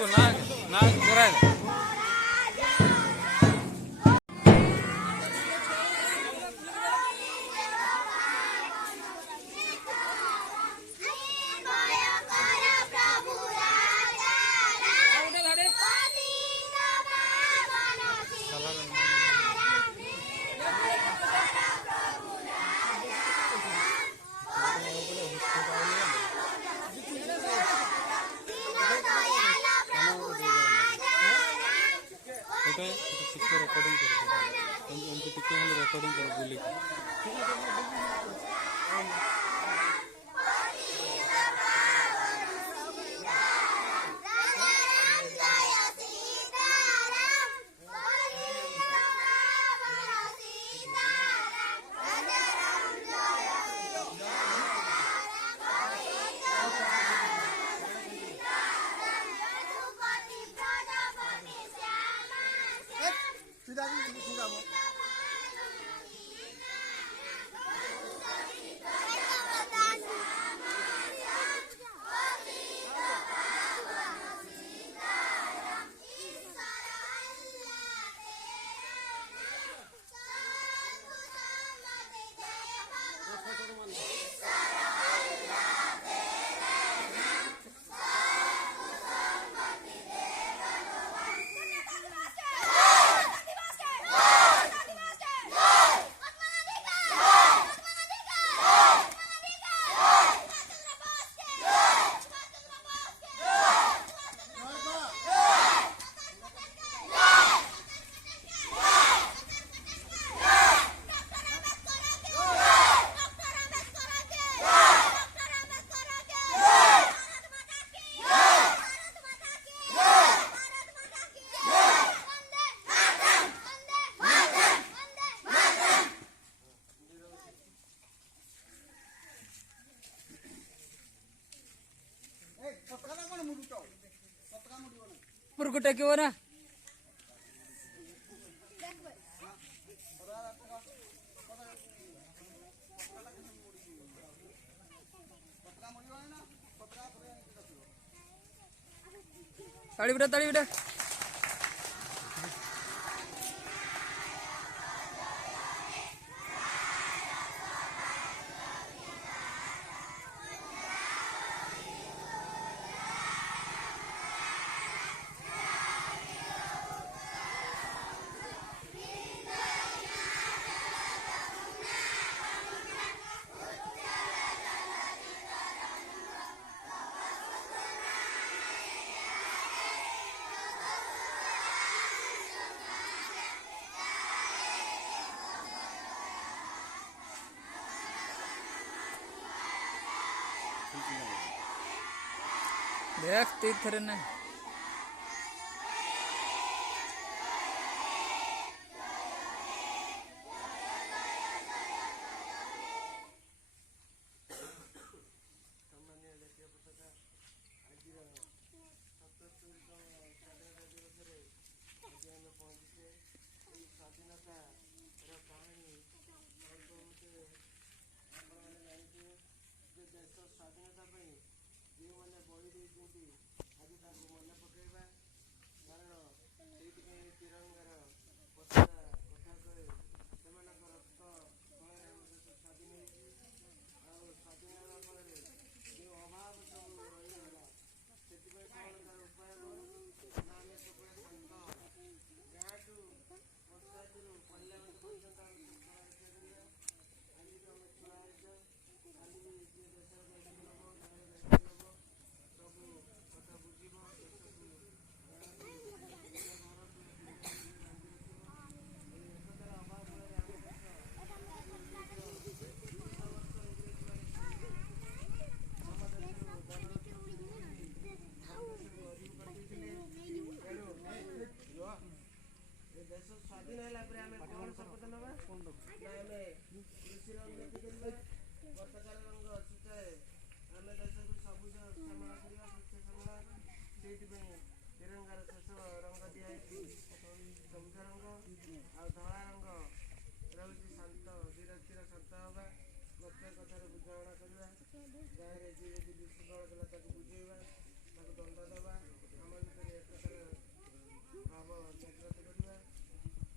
को नाग नाग कराएगा recording recording कर बोली पुरकुटा क्यों ना ताड़ी बेटा देख तीर ना गाँव में जी विश्व बुझेगा दंड देवा आम ଭାବ ଜାଗ୍ରତ କରିବା,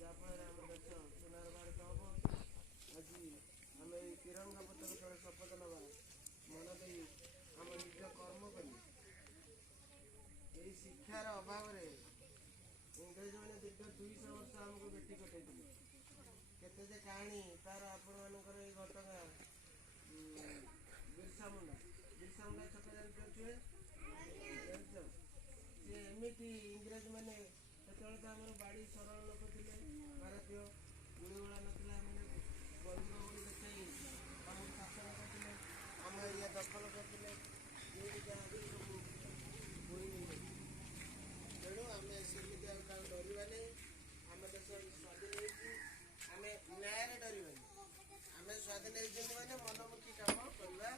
ଯାହାଫଳରେ ଆମ ଦେଶ ସୁନାର ଭାରତ ହେବ। ଆଜି ଆମେ ଏହି ତିରଙ୍ଗା ପତାକା ତଳେ ଶପଥ ନେବା, ମନ ଦେଇ ଆମ ନିଜ କର୍ମ କରି। ଏହି ଶିକ୍ଷାର ଅଭାବରେ ଇଂରେଜମାନେ ଦୀର୍ଘ 200 ବର୍ଷ ଆମକୁ ବେଠି କଟେଇଥିଲେ। କେତେ ଯେ କାହାଣୀ ତାର ଆପଣମାନଙ୍କର ଏଇ ଘଟଗାଁ ବିର୍ସା ମୁଣ୍ଡା ଛକ ଜାଣିଛେ, ଜାଣିଛ? ସେ ଏମିତି ଇଂରେଜମାନେ ସେତେବେଳେ ତ ଆମର ବାଡ଼ି ସରଳ ଲୋକ ଥିଲେ, ଭାରତୀୟ ଗୁଳିଗୋଳା ନଥିଲା, ମାନେ ବନ୍ଧୁକ ଗୁଳି ଦେଖାଇ ଆମକୁ ଶାସନ କରିଥିଲେ, ଆମ ଏରିଆ ଦଖଲ କରିଥିଲେ, ଯେମିତିକି ଆଜି ସବୁ ଗୁଳି। ତେଣୁ ଆମେ ସେମିତି ଆଉ କାହାକୁ ଡରିବାନି। ଆମ ଦେଶ ସ୍ୱାଧୀନ ହେଇଛି, ଆମେ ନ୍ୟାୟରେ ଡରିବାନି। ଆମେ ସ୍ୱାଧୀନ ହେଇଛନ୍ତି ମାନେ ମନମୁଖୀ କାମ କରିବା।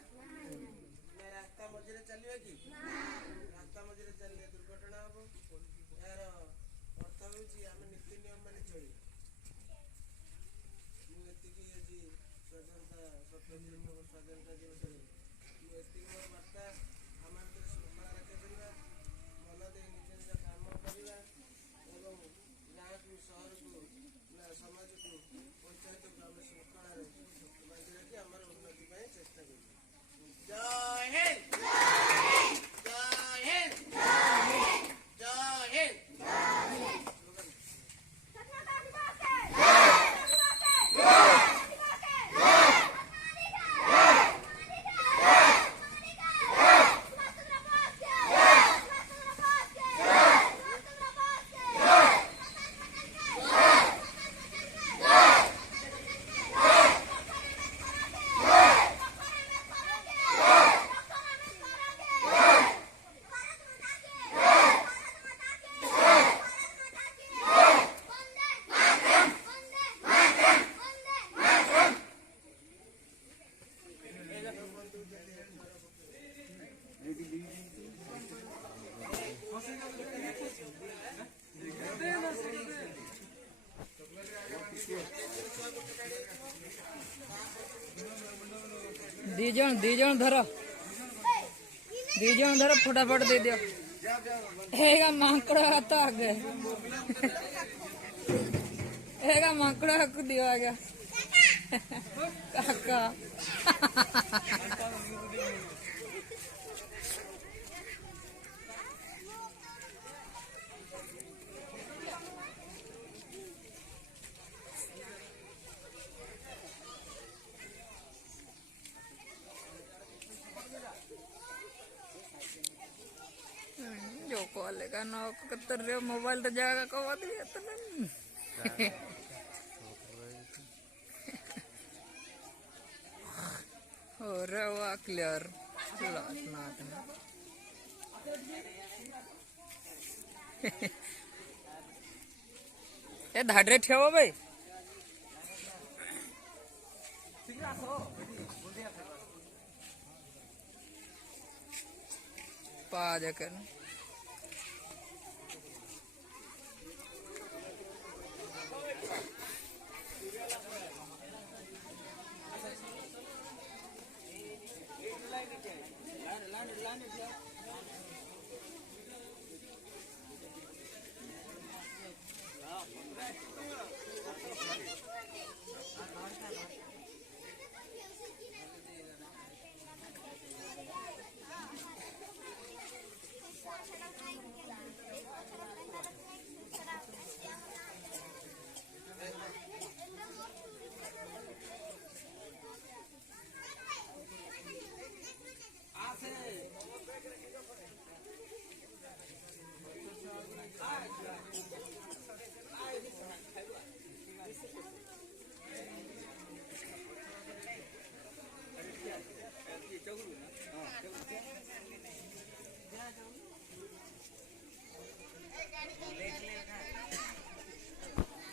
ରାସ୍ତା ମଝିରେ ଚାଲିବା କି? ରାସ୍ତା ମଝିରେ ଚାଲିଲେ ଦୁର୍ଘଟଣା ହେବ। ଏହାର ଅର୍ଥ ହେଉଛି ଆମେ ନୀତି ନିୟମ ମାନି ଚଳିବା। ମୁଁ ଏତିକି ଆଜି ସ୍ୱାଧୀନତା 77 ସ୍ୱାଧୀନତା ଦିବସରେ ମୁଁ ଏତିକି ମୋର ବାର୍ତ୍ତା। ଆମ ଭିତରେ ଶୃଙ୍ଖଳା ରକ୍ଷା କରିବା, ମନ ଦେଇ ନିଜ ନିଜ କାମ କରିବା ଏବଂ ଗାଁକୁ, ସହରକୁ, ସମାଜକୁ, ପଞ୍ଚାୟତକୁ ଆମେ ଶୃଙ୍ଖଳାରେ ବାନ୍ଧି ରଖି ଆମର ଉନ୍ନତି ପାଇଁ ଚେଷ୍ଟା କରିବା। ଜୟ ହିନ୍ଦ, ଜୟ ହିନ୍ଦ, ଜୟ ହିନ୍ଦ। दी जन धर फटाफट दे दियो। हेगा मांकड़ा हाथ आगे, हेगा मांकड़ा को दियो आ गया काका। जो कॉल का ना कतर रे मोबाइल तो जाएगा कवा दिया तो नहीं। हो रहा क्लियर ये धाडरे ठेवो भाई। पा जाकर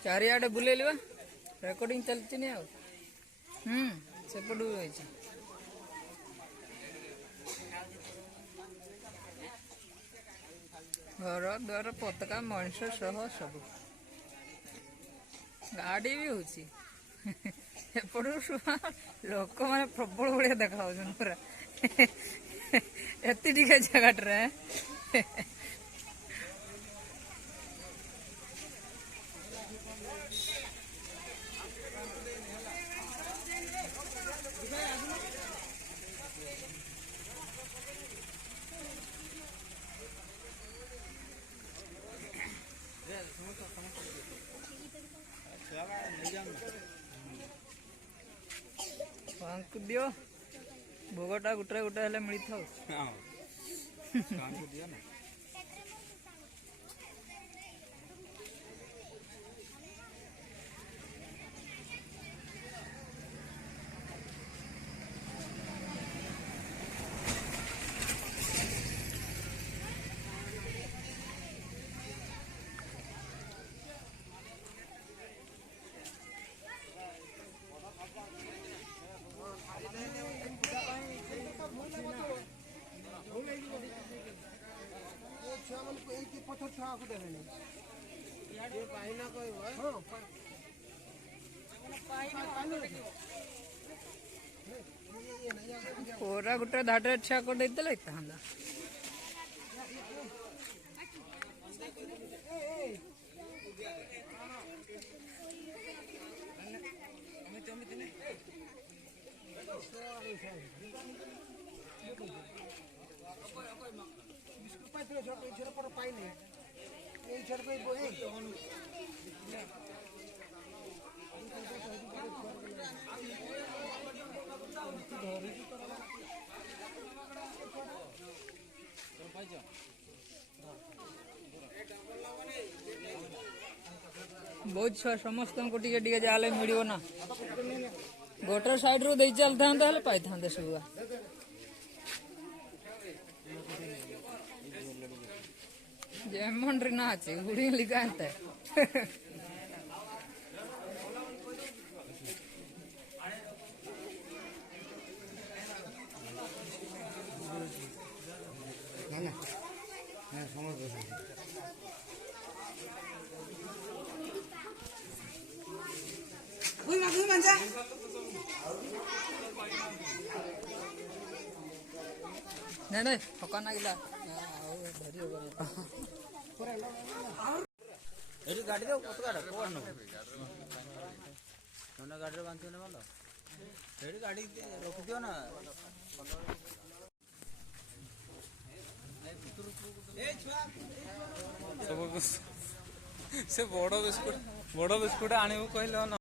चारियाडे बुलेली वा रेकॉर्डिंग चलती नहीं आओ सेपटू रही घर द्वार पताका मनुष्य सह सब गाड़ी भी होची लोक मैंने प्रबल भाया देखा पूरा एति जगह ଦିଅ ଭୋଗଟା ଗୋଟେ ଗୋଟେ ହେଲେ ମିଳିଥାଉ। ଛୁଆଙ୍କୁ ଦିଅ ନା। ଛୁଆମାନଙ୍କୁ ଏଇଠି ପଛର ଛୁଆକୁ ଦେବେନି। ଯିଏ ପାଇନା କହିବ ପୁରା ଗୋଟେ ଧାଡିରେ ଠିଆ କରିଦେଇଥିଲେ ହେଇଥାନ୍ତା। ପାଇନି ଏଇ ଛୁଆ ବହୁତ ଛୁଆ ସମସ୍ତଙ୍କୁ ଟିକେ ଟିକେ ଯାହାହେଲେ ମିଳିବ ନା। ଗୋଟେ ସାଇଡରୁ ଦେଇ ଚାଲିଥାନ୍ତେ ହେଲେ ପାଇଥାନ୍ତେ ସବୁ। ଯେମନ୍ରେ ନା ଅଛି ଗୁଡ଼ି ଲିଗା ಅಂತೆ ନା ନା ନା ସମସ୍ତେ ନାଇଁ ନାଇଁ ଠକା ନାଗିଲା ଏଠି ଗାଡ଼ି ଦେବ କତ ଗାଡ଼ି କୋଉ ନବ ନନା ଗାଡ଼ିରେ ବାନ୍ଧିବ ନା ଭଲ ସେଇଠି ଗାଡ଼ି ରଖିଦିଅ ନା। ସବୁ ସେ ବଡ଼ ବିସ୍କୁଟ ଆଣିବୁ କହିଲେ ନ